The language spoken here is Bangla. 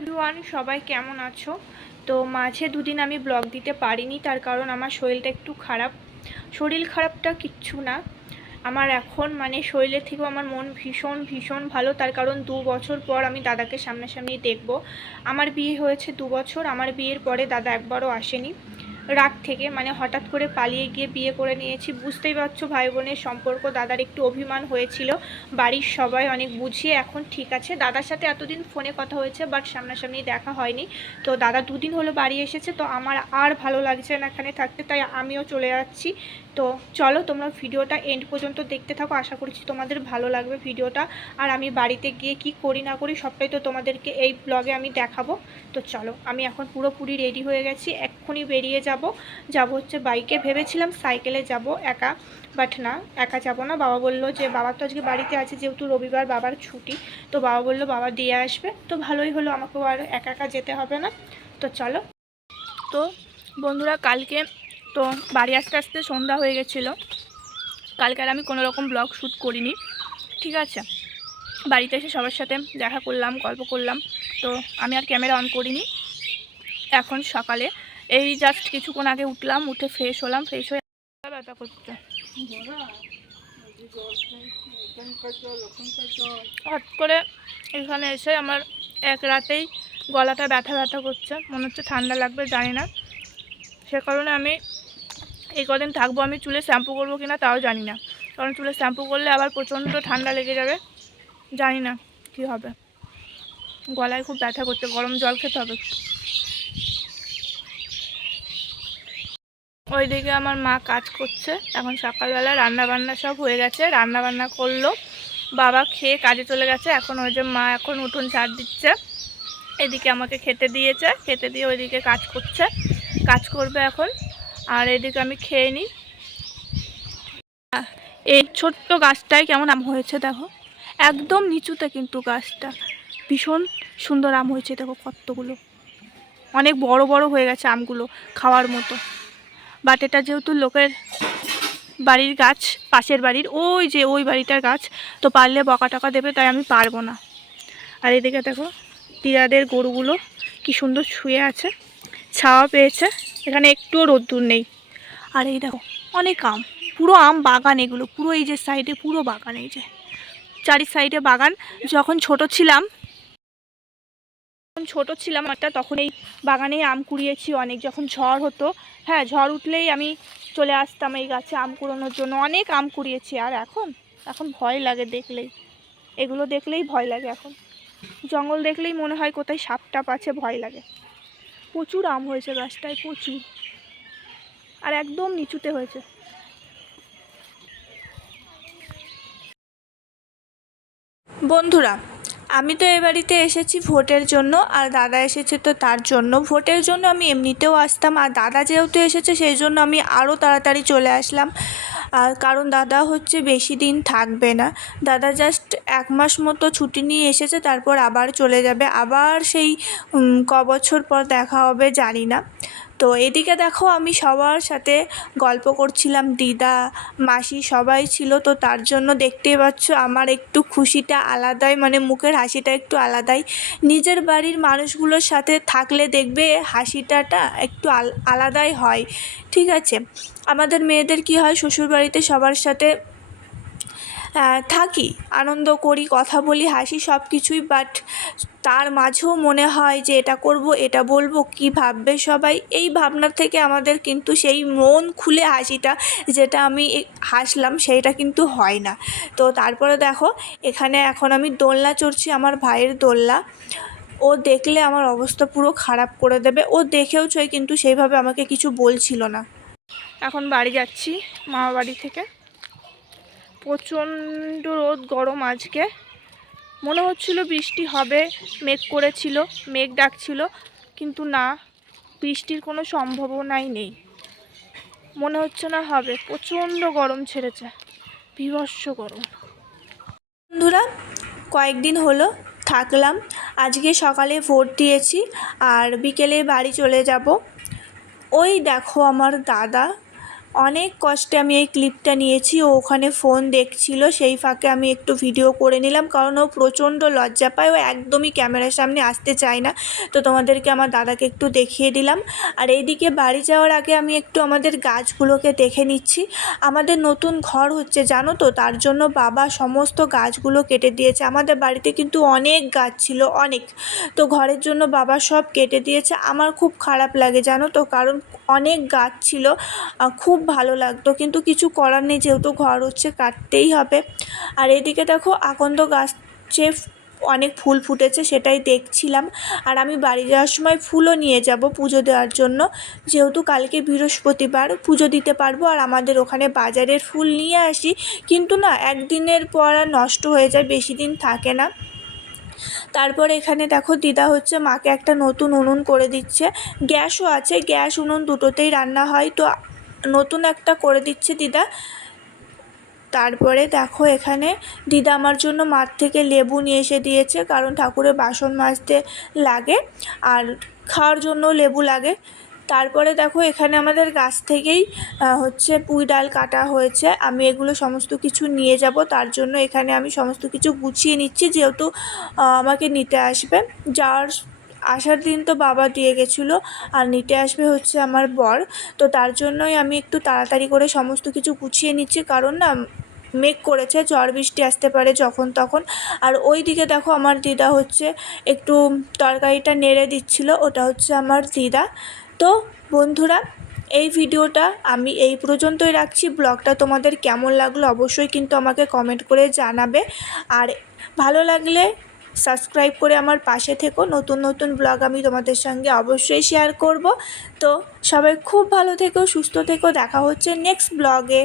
এভরিওয়ান, সবাই কেমন আছো? তো মাঝে দুদিন আমি ব্লগ দিতে পারিনি, তার কারণ আমার শরীরটা একটু খারাপ। শরীর খারাপটা কিচ্ছু না, আমার এখন শরীরের থেকেও আমার মন ভীষণ ভীষণ ভালো। তার কারণ 2 বছর পর আমি দাদাকে সামনাসামনি দেখব। আমার বিয়ে হয়েছে 2 বছর, আমার বিয়ের পরে দাদা একবারও আসেনি রাগ থেকে, হঠাৎ করে পালিয়ে গিয়ে বিয়ে করে নিয়েছি। বুঝতেই পারছো ভাই বোনের সম্পর্ক, দাদার একটু অভিমান হয়েছিল, বাড়ির সবাই অনেক বুঝিয়ে এখন ঠিক আছে। দাদার সাথে এতদিন ফোনে কথা হয়েছে, বাট সামনাসামনি দেখা হয়নি। তো দাদা 2 দিন হলো বাড়ি এসেছে, তো আমার আর ভালো লাগছে না এখানে থাকতে, তাই আমিও চলে যাচ্ছি। তো চলো তোমরা ভিডিওটা এন্ড পর্যন্ত দেখতে থাকো, আশা করছি তোমাদের ভালো লাগবে ভিডিওটা। আর আমি বাড়িতে গিয়ে কি করি না করি সবটাই তো তোমাদেরকে এই ব্লগে আমি দেখাবো। তো চলো, আমি এখন পুরোপুরি রেডি হয়ে গেছি, এক্ষুনি বেরিয়ে যাব হচ্ছে বাইকে। ভেবেছিলাম সাইকেলে যাব একা, বাট না, একা যাব না। বাবা বললো যে বাবা তো আজকে বাড়িতে আছে, যেহেতু রবিবার বাবার ছুটি, তো বাবা বললো বাবা দিয়ে আসবে। তো ভালোই হলো, আমাকেও আর একা একা যেতে হবে না। তো চলো। তো বন্ধুরা, কালকে তো বাড়ি আসতে আসতে সন্ধ্যা হয়ে গেছিলো। কালকে আর আমি কোনো রকম ব্লগ শ্যুট করিনি, ঠিক আছে। বাড়িতে এসে সবার সাথে দেখা করলাম, গল্প করলাম, তো আমি আর ক্যামেরা অন করিনি। এখন সকালে এই জাস্ট কিছুক্ষণ আগে উঠলাম, উঠে ফ্রেশ হলাম, ফ্রেশ হয়ে ব্যথা করছে। হঠাৎ করে এখানে এসে আমার এক রাতেই গলাটা ব্যথা ব্যথা করছে, মনে হচ্ছে ঠান্ডা লাগবে, জানি না। সে কারণে আমি এই কদিন থাকবো। আমি চুলে শ্যাম্পু করবো কিনা তাও জানি না, কারণ চুলে শ্যাম্পু করলে আবার প্রচণ্ড ঠান্ডা লেগে যাবে, জানি না কি হবে। গলায় খুব ব্যথা করছে, গরম জল খেতে হবে। ওইদিকে আমার মা কাজ করছে, এখন সকালবেলা রান্নাবান্না সব হয়ে গেছে, রান্নাবান্না করলো, বাবা খেয়ে কাজে চলে গেছে। এখন ওই যে মা এখন উঠোন ঝাড় দিচ্ছে, এদিকে আমাকে খেতে দিয়েছে, খেতে দিয়ে ওইদিকে কাজ করছে, কাজ করবে এখন। আর এদিকে আমি খেয়ে নিই। এই ছোট্ট গাছটায় কেমন আম হয়েছে দেখো, একদম নিচুতে, কিন্তু গাছটা ভীষণ সুন্দর আম হয়েছে। দেখো কতগুলো, অনেক বড় বড় হয়ে গেছে আমগুলো, খাওয়ার মতো। বাট এটা যেহেতু লোকের বাড়ির গাছ, পাশের বাড়ির ওই যে ওই বাড়িটার গাছ, তো পারলে বকা টকা দেবে, তাই আমি পারবো না। আর এদিকে দেখো টিয়াদের গরুগুলো কি সুন্দর শুয়ে আছে, ছাওয়া পেয়েছে, এখানে একটুও রোদ্দুর নেই। আর এই দেখো অনেক আম, পুরো আম বাগান এগুলো, পুরো এই যে সাইডে পুরো বাগান, এই যে চারি সাইডে বাগান। যখন ছোট ছিলাম একটা, তখন এই বাগানেই আম কুড়িয়েছি অনেক, যখন ঝড় হতো, হ্যাঁ ঝড় উঠলেই আমি চলে আসতাম এই গাছে আম কুড়ানোর জন্য, অনেক আম কুড়িয়েছি। আর এখন ভয় লাগে দেখলেই, এগুলো দেখলেই ভয় লাগে। এখন জঙ্গল দেখলেই মনে হয় কোথায় সাপ টাপ আছে, ভয় লাগে। প্রচুর আম হয়েছে গাছটায়, প্রচুর, আর একদম নিচুতে হয়েছে। বন্ধুরা, আমি তো এই বাড়িতে এসেছি ভোটের জন্য, আর দাদা এসেছে তো তার জন্য। ভোটের জন্য আমি এমনিতেও আসতাম, আর দাদা যেহেতু এসেছে সেই জন্য আমি আরও তাড়াতাড়ি চলে আসলাম। আর কারণ দাদা হচ্ছে বেশি দিন থাকবে না, দাদা জাস্ট 1 মাস মতো ছুটি নিয়ে এসেছে, তারপর আবার চলে যাবে, আবার সেই বছর পর দেখা হবে জানি না। তো এদিকে দেখো আমি সবার সাথে গল্প করছিলাম, দিদা মাসি সবাই ছিল, তো তার জন্য দেখতেই পাচ্ছ আমার একটু খুশিটা আলাদাই, মুখের হাসিটা একটু আলাদাই। নিজের বাড়ির মানুষগুলোর সাথে থাকলে দেখবে হাসিটাটা একটু আলাদাই হয়, ঠিক আছে। আমাদের মেয়েদের কি হয়, শ্বশুরবাড়িতে সবার সাথে থাকি, আনন্দ করি, কথা বলি, হাসি, সব কিছুই, বাট তার মাঝেও মনে হয় যে এটা করব, এটা বলবো, কি ভাববে সবাই, এই ভাবনা থেকে আমাদের কিন্তু সেই মন খুলে হাসিটা, যেটা আমি হাসলাম, সেইটা কিন্তু হয় না। তো তারপরে দেখো এখানে এখন আমি দোলনা চড়ছি, আমার ভাইয়ের দোলনা। ও দেখলে আমার অবস্থা পুরো খারাপ করে দেবে, ও দেখেওছে কিন্তু সেইভাবে আমাকে কিছু বলছিল না। এখন বাড়ি যাচ্ছি মামা বাড়ি থেকে, প্রচণ্ড রোদ গরম আজকে, মনে হচ্ছিল বৃষ্টি হবে, মেঘ করেছিল, মেঘ ডাকছিল, কিন্তু না, বৃষ্টির কোনো সম্ভাবনাই নেই, মনে হচ্ছে না হবে। প্রচণ্ড গরম ছেড়েছে, বীভৎস গরম। বন্ধুরা, কয়েকদিন হলো থাকলাম, আজকে সকালে ভোট দিয়েছি, আর বিকেলে বাড়ি চলে যাব। ওই দেখো আমার দাদা অনেক কষ্টে আমি এই ক্লিপটা নিয়েছি। ও ওখানে ফোন দেখছিল, সেই ফাঁকে আমি একটু ভিডিও করে নিলাম, কারণ ও প্রচণ্ড লজ্জা পায়, ও একদমই ক্যামেরার সামনে আসতে চায় না। তো তোমাদেরকে আমার দাদাকে একটু দেখিয়ে দিলাম। আর এইদিকে বাড়ি যাওয়ার আগে আমি একটু আমাদের গাছগুলোকে দেখে নিচ্ছি। আমাদের নতুন ঘর হচ্ছে জানো তো, তার জন্য বাবা সমস্ত গাছগুলো কেটে দিয়েছে। আমাদের বাড়িতে কিন্তু অনেক গাছ ছিল, অনেক। তো ঘরের জন্য বাবা সব কেটে দিয়েছে। আমার খুব খারাপ লাগে জানো তো, কারণ অনেক গাছ ছিল, খুব ভালো লাগতো, কিন্তু কিছু করার নেই, যেহেতু ঘর হচ্ছে কাটতেই হবে। আর এদিকে দেখো আকন্দ গাছে অনেক ফুল ফুটেছে, সেটাই দেখছিলাম। আর আমি বাড়ি যাওয়ার সময় ফুলও নিয়ে যাব পুজো দেওয়ার জন্য, যেহেতু কালকে বৃহস্পতিবার, পুজো দিতে পারবো। আর আমাদের ওখানে বাজারের ফুল নিয়ে আসি, কিন্তু না একদিনের পর আর নষ্ট হয়ে যায়, বেশি দিন থাকে না। তারপরে এখানে দেখো দিদা হচ্ছে মাকে একটা নতুন উনুন করে দিচ্ছে। গ্যাসও আছে, গ্যাস উনুন দুটোতেই রান্না হয়, তো নতুন একটা করে দিচ্ছে দিদা। তারপরে দেখো এখানে দিদা আমার জন্য মাঠ থেকে লেবু নিয়ে এসে দিয়েছে, কারণ ঠাকুরের বাসন মাজতে লাগে আর খাওয়ার জন্য লেবু লাগে। তারপরে দেখো এখানে আমাদের গাছ থেকেই হচ্ছে পুঁই ডাল কাটা হয়েছে। আমি এগুলো সমস্ত কিছু নিয়ে যাব, তার জন্য এখানে আমি সমস্ত কিছু গুছিয়ে নিচ্ছি, যেহেতু আমাকে নিতে আসবে। আসার দিন তো বাবা দিয়ে গেছিলো, আর নিতে আসবে হচ্ছে আমার বর। তো তার জন্যই আমি একটু তাড়াতাড়ি করে সমস্ত কিছু গুছিয়ে নিচ্ছি, কারণ না মেঘ করেছে, ঝড় বৃষ্টি আসতে পারে যখন তখন। আর ওই দিকে দেখো আমার দিদা হচ্ছে একটু তরকারিটা নেড়ে দিচ্ছিল, ওটা হচ্ছে আমার দিদা। তো বন্ধুরা, এই ভিডিওটা আমি এই পর্যন্তই রাখছি। ব্লগটা তোমাদের কেমন লাগলো অবশ্যই কিন্তু আমাকে কমেন্ট করে জানাবে। আর ভালো লাগলে সাবস্ক্রাইব করে আমার পাশে থেকো। নতুন নতুন ব্লগ আমি তোমাদের সঙ্গে অবশ্যই শেয়ার করব। তো সবাই খুব ভালো থেকো, সুস্থ থেকো, দেখা হচ্ছে নেক্সট ব্লগে।